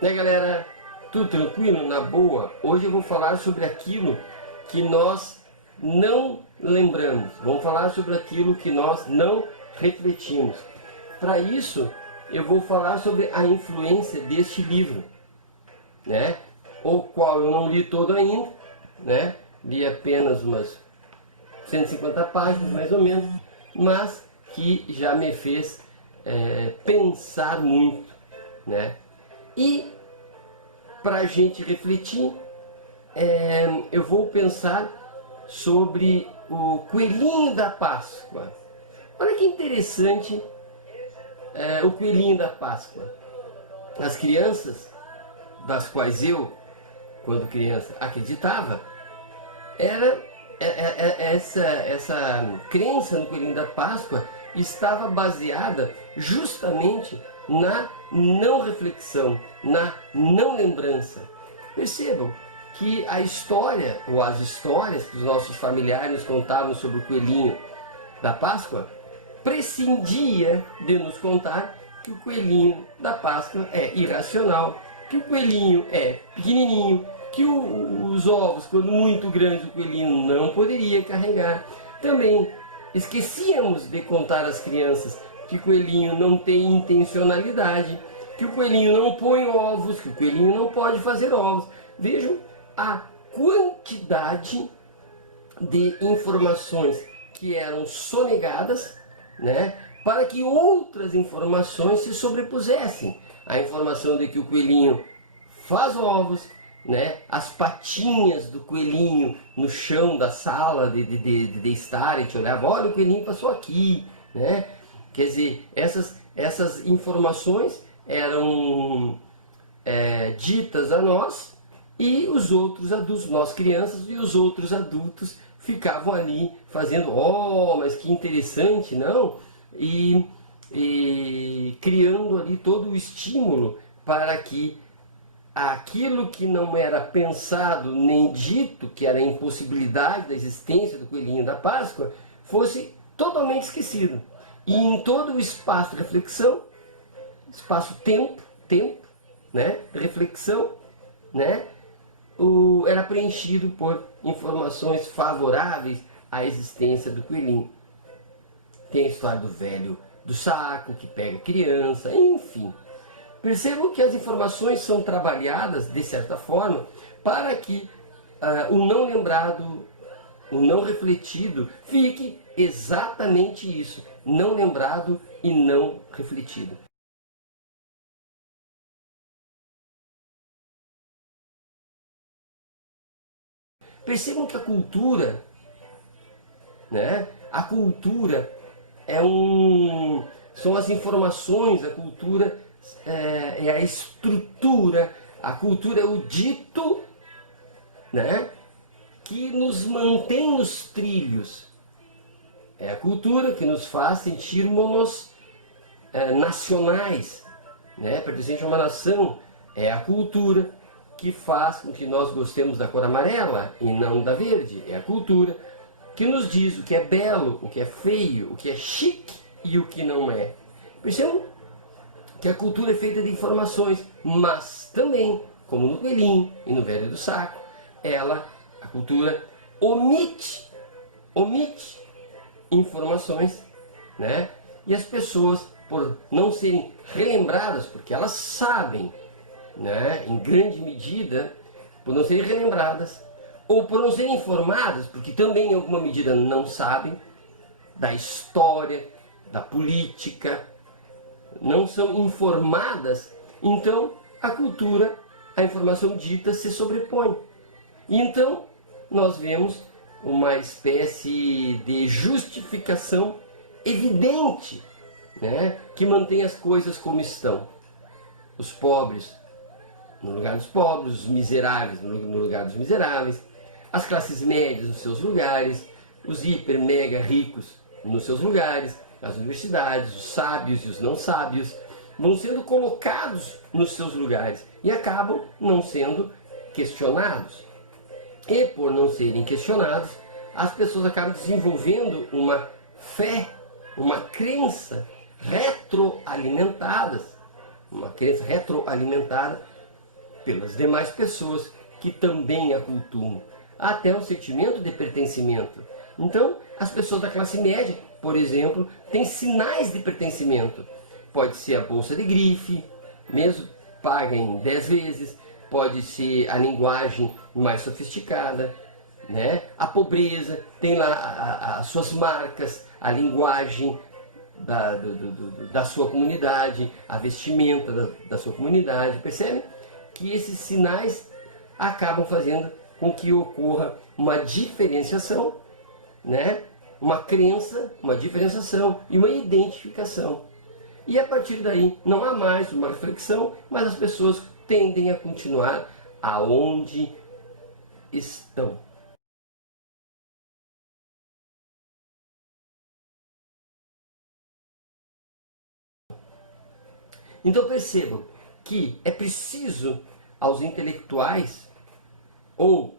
Né, galera? Tudo tranquilo? Na boa? Hoje eu vou falar sobre aquilo que nós não lembramos. Vamos falar sobre aquilo que nós não refletimos. Para isso, eu vou falar sobre a influência deste livro, né? O qual eu não li todo ainda, né? Li apenas umas 150 páginas, mais ou menos, mas que já me fez pensar muito, né? E para a gente refletir, eu vou pensar sobre o coelhinho da Páscoa. Olha que interessante o coelhinho da Páscoa. As crianças, das quais eu, quando criança, acreditava, essa crença no coelhinho da Páscoa estava baseada justamente na não reflexão, na não lembrança. Percebam que a história, ou as histórias que os nossos familiares nos contavam sobre o coelhinho da Páscoa, prescindia de nos contar que o coelhinho da Páscoa é irracional, que o coelhinho é pequenininho, que os ovos, quando muito grandes, o coelhinho não poderia carregar. Também esquecíamos de contar às crianças que o coelhinho não tem intencionalidade, que o coelhinho não põe ovos, que o coelhinho não pode fazer ovos. Vejam a quantidade de informações que eram sonegadas, né, para que outras informações se sobrepusessem. A informação de que o coelhinho faz ovos, né, as patinhas do coelhinho no chão da sala de estar, e te olhava, olha, o coelhinho passou aqui, né? Quer dizer, essas informações eram ditas a nós, e os outros adultos, nós crianças e os outros adultos ficavam ali fazendo, oh, mas que interessante, não? E criando ali todo o estímulo para que aquilo que não era pensado nem dito, que era a impossibilidade da existência do coelhinho da Páscoa, fosse totalmente esquecido. E em todo o espaço de reflexão, espaço-tempo, né, reflexão, né, era preenchido por informações favoráveis à existência do coelhinho. Tem a história do velho do saco, que pega criança, enfim. Percebam que as informações são trabalhadas, de certa forma, para que o não lembrado, o não refletido, fique exatamente isso, não lembrado e não refletido. Percebam que a cultura, né? A cultura são as informações, a cultura é a estrutura, a cultura é o dito, né, que nos mantém nos trilhos. É a cultura que nos faz sentirmos nacionais, né, pertencentes a uma nação. É a cultura que faz com que nós gostemos da cor amarela e não da verde. É a cultura que nos diz o que é belo, o que é feio, o que é chique e o que não é. Percebam que a cultura é feita de informações, mas também, como no coelhinho e no velho do saco, a cultura omite informações, né? E as pessoas, por não serem relembradas, porque elas sabem, né, em grande medida, por não serem relembradas, ou por não serem informadas, porque também em alguma medida não sabem, da história, da política, não são informadas, então a cultura, a informação dita se sobrepõe. E então nós vemos uma espécie de justificação evidente, né, que mantém as coisas como estão. Os pobres no lugar dos pobres, os miseráveis no lugar dos miseráveis, as classes médias nos seus lugares, os hiper, mega ricos nos seus lugares, as universidades, os sábios e os não sábios, vão sendo colocados nos seus lugares e acabam não sendo questionados. E por não serem questionados, as pessoas acabam desenvolvendo uma fé, uma crença retroalimentadas, pelas demais pessoas que também a cultuam, até um sentimento de pertencimento. Então, as pessoas da classe média, por exemplo, têm sinais de pertencimento. Pode ser a bolsa de grife, mesmo paga em 10 vezes, pode ser a linguagem mais sofisticada, né? A pobreza tem lá as suas marcas, a linguagem da sua comunidade, a vestimenta da sua comunidade, percebe? Que esses sinais acabam fazendo com que ocorra uma diferenciação, né? Uma crença, uma diferenciação e uma identificação. E a partir daí não há mais uma reflexão, mas as pessoas tendem a continuar aonde estão. Então percebam que é preciso aos intelectuais, ou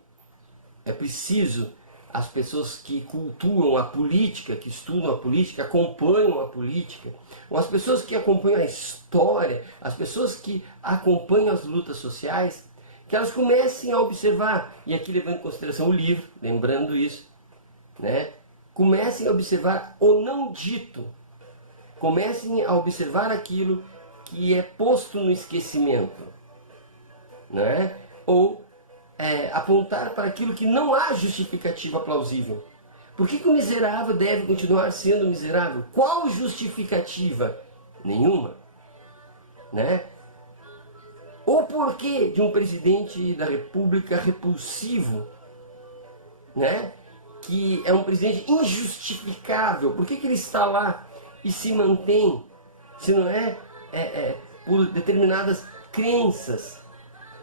é preciso às pessoas que cultuam a política, que estudam a política, acompanham a política, ou as pessoas que acompanham a história, as pessoas que acompanham as lutas sociais, que elas comecem a observar, e aqui levando em consideração o livro, lembrando isso, né? Comecem a observar o não dito, comecem a observar aquilo que é posto no esquecimento, né? Ou apontar para aquilo que não há justificativa plausível. Por que o miserável deve continuar sendo miserável? Qual justificativa? Nenhuma, né? O porquê de um presidente da República repulsivo, né? Que é um presidente injustificável. Por que ele está lá e se mantém, se não por determinadas crenças,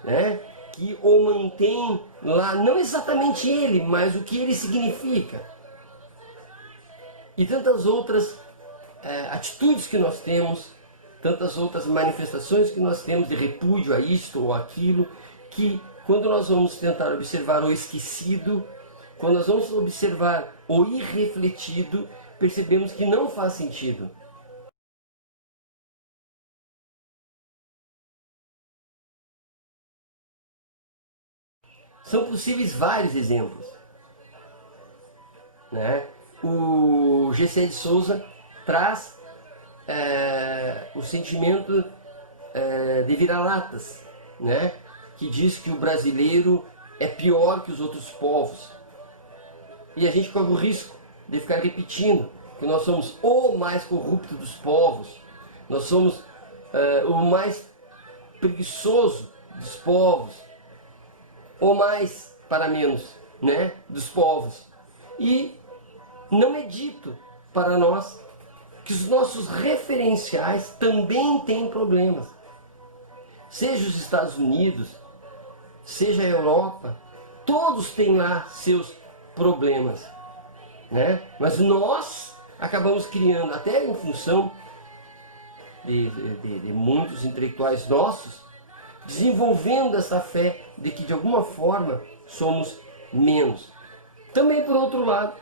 né? Que o mantém lá, não exatamente ele, mas o que ele significa. E tantas outras atitudes que nós temos, tantas outras manifestações que nós temos de repúdio a isto ou aquilo, que quando nós vamos tentar observar o esquecido, quando nós vamos observar o irrefletido, percebemos que não faz sentido. São possíveis vários exemplos, né? O G.C. de Souza traz o sentimento de vira-latas, né? Que diz que o brasileiro é pior que os outros povos. E a gente corre o risco de ficar repetindo que nós somos o mais corrupto dos povos, nós somos o mais preguiçoso dos povos, ou mais para menos, né, dos povos. E não é dito para nós que os nossos referenciais também têm problemas. Seja os Estados Unidos, seja a Europa, todos têm lá seus problemas, né? Mas nós acabamos criando, até em função de muitos intelectuais nossos, desenvolvendo essa fé de que de alguma forma somos menos. Também por outro lado,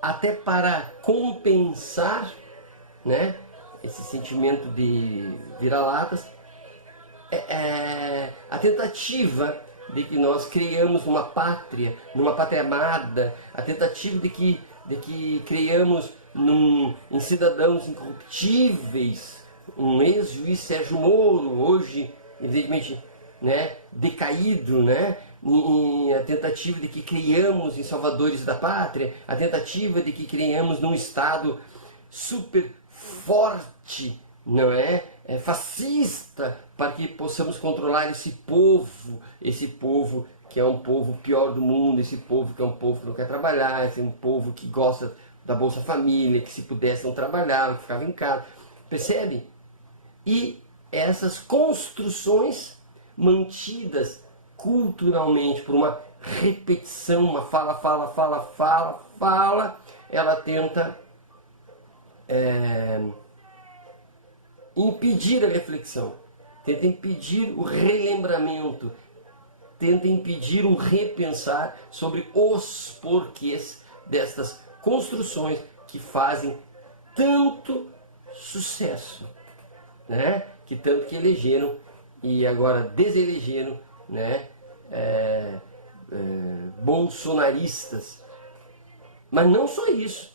até para compensar, né, esse sentimento de vira-latas, a tentativa de que nós criamos uma pátria amada, a tentativa de que criamos em cidadãos incorruptíveis, um ex-juiz Sérgio Moro, hoje, evidentemente, né, decaído, né, a tentativa de que criamos em salvadores da pátria, a tentativa de que criamos num Estado super forte, não é? Fascista, para que possamos controlar esse povo que é um povo pior do mundo, esse povo que é um povo que não quer trabalhar, esse é um povo que gosta da Bolsa Família, que se pudesse não trabalhava, que ficava em casa, percebe? E essas construções mantidas culturalmente por uma repetição, uma fala, ela tenta impedir a reflexão, tenta impedir o relembramento, tenta impedir o repensar sobre os porquês destas construções que fazem tanto sucesso, né? Que tanto que elegeram e agora deselegeram, né, bolsonaristas. Mas não só isso,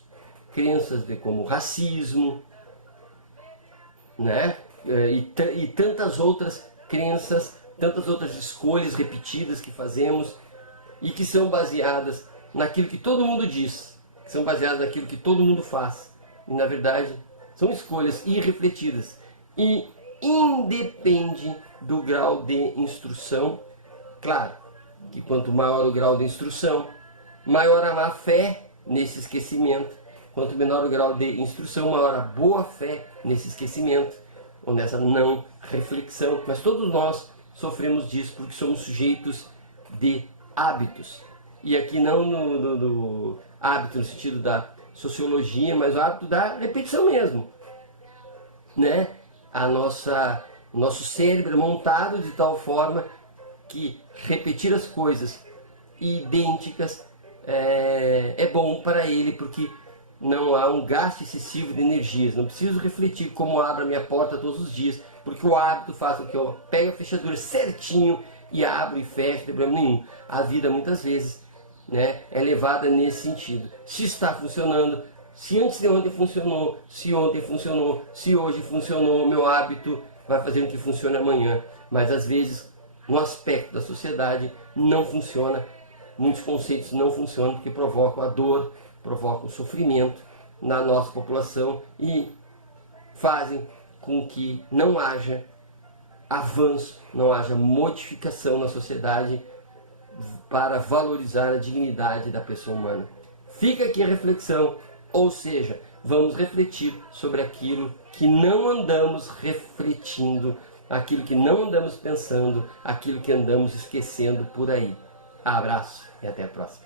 crenças como racismo, né, e tantas outras crenças, tantas outras escolhas repetidas que fazemos e que são baseadas naquilo que todo mundo diz, que são baseadas naquilo que todo mundo faz. E na verdade são escolhas irrefletidas. E independe do grau de instrução. Claro que quanto maior o grau de instrução, maior a má fé nesse esquecimento. Quanto menor o grau de instrução, maior a boa fé nesse esquecimento, ou nessa não reflexão. Mas todos nós sofremos disso porque somos sujeitos de hábitos. E aqui não no hábito no sentido da sociologia, mas o hábito da repetição mesmo, né? O nosso cérebro é montado de tal forma que repetir as coisas idênticas é bom para ele, porque não há um gasto excessivo de energias. Não preciso refletir como abro a minha porta todos os dias, porque o hábito faz com que eu pegue a fechadura certinho e abro e fecho, não tem problema nenhum. A vida muitas vezes, né, é levada nesse sentido. Se está funcionando, se antes de ontem funcionou, se ontem funcionou, se hoje funcionou, meu hábito vai fazer com que funcione amanhã. Mas às vezes, no aspecto da sociedade, não funciona. Muitos conceitos não funcionam porque provocam a dor, provocam o sofrimento na nossa população e fazem com que não haja avanço, não haja modificação na sociedade para valorizar a dignidade da pessoa humana. Fica aqui a reflexão, ou seja, vamos refletir sobre aquilo que não andamos refletindo, aquilo que não andamos pensando, aquilo que andamos esquecendo por aí. Abraço e até a próxima.